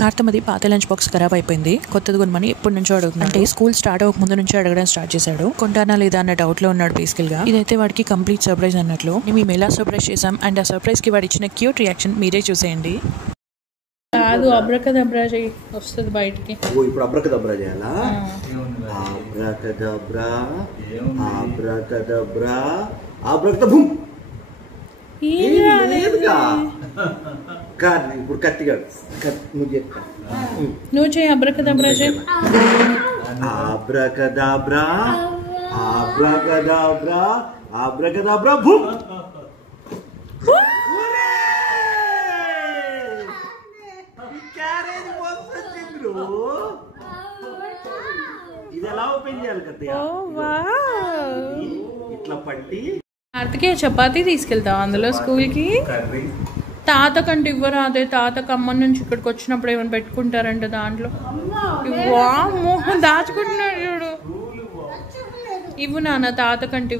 కార్తమది పాత lunch box ఖరాబ్ అయిపోయింది, కొత్తది కొనమని ఎప్పటి నుంచో అడుగుతుంది. అంటే స్కూల్ స్టార్ట్ అవ్వక ముందు నుంచి అడగడం స్టార్ట్ చేశాడు. కొంటానా లేదా అన్న డౌట్ లో ఉన్నాడు బేసికల్ గా. ఇదైతే వాడికి కంప్లీట్ సర్ప్రైజ్ అన్నట్లు. మేము ఎలా సర్ప్రైజ్ చేసాం అండ్ ఆ సర్ప్రైజ్ కి వాడు ఇచ్చిన క్యూట్ రియాక్షన్ మీరే చూసేయండి. కాదు అబ్రకదబ్రా చేయి వస్తుంది బయటికి. ఇప్పుడు అబ్రకదబ్రా చేయాలా? అబ్రకదబ్రా అబ్రకదబ్రా అబ్రకదబుం. ఇప్పుడు కత్తిగా నువ్వు చేయి అబ్రకదబ్రా చేయి. Abracadabra abracadabra abracadabra boom. ఇది ఎలా ఓపెన్ చేయాలి కత్తయ్య? ఇట్లా పట్టి కార్తికేయ చపాతీ తీసుకెళ్తావు అందులో స్కూల్ కి? తాత కంటే ఇవ్వరు. అదే తాత ఖమ్మం నుంచి ఇక్కడికి వచ్చినప్పుడు ఏమైనా పెట్టుకుంటారంట దాంట్లో. దాచుకుంటున్నాడు చూడు. ఇవ్వు నాన్న తాత కంటే.